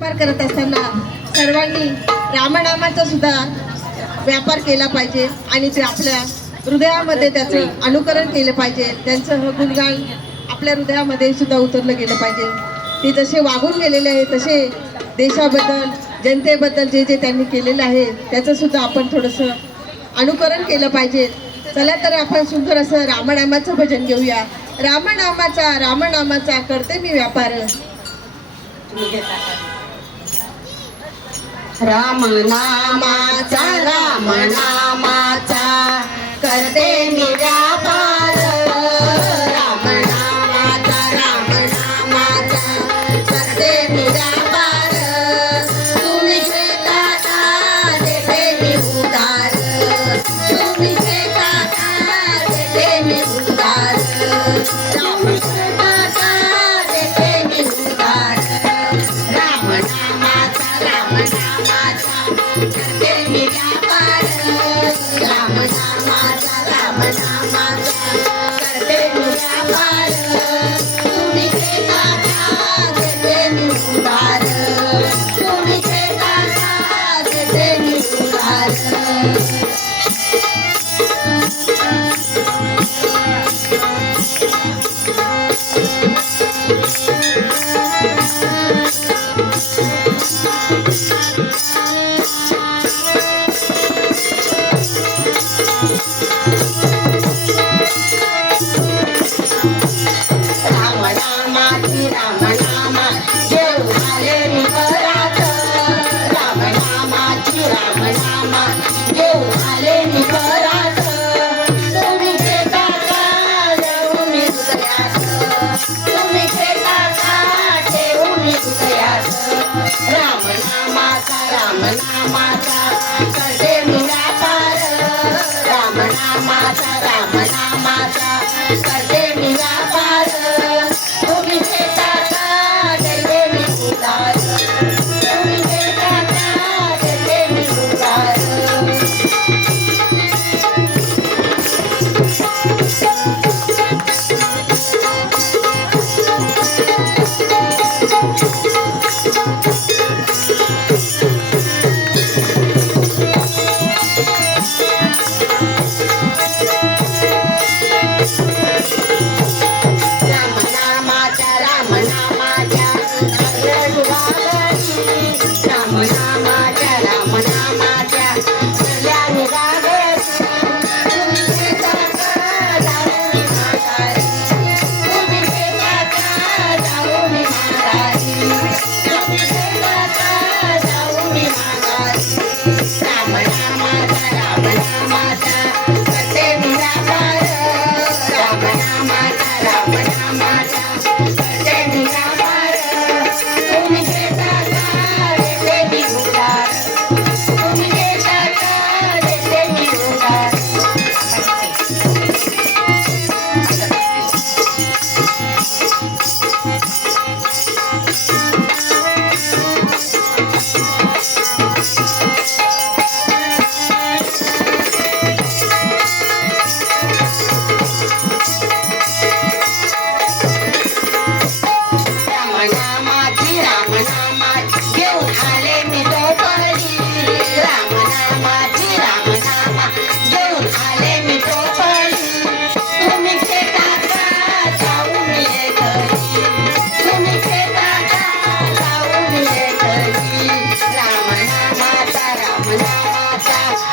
व्यापार करत असताना सर्वांनी रामनामाचा सुद्धा व्यापार केला पाहिजे आणि ते आपल्या हृदयामध्ये त्याचं अनुकरण केलं पाहिजे. त्यांचं गुणगान आपल्या हृदयामध्ये सुद्धा उतरलं गेलं पाहिजे. ते जसे वागून गेलेले आहे तसे देशाबद्दल जनतेबद्दल जे जे त्यांनी केलेलं आहे त्याचं सुद्धा आपण थोडंसं अनुकरण केलं पाहिजे. चला तर आपण सुंदर असं रामनामाचं भजन घेऊया. रामनामाचा रामनामाचा करते मी व्यापार. राम नामाचा राम नामाचा करते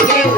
Yeah.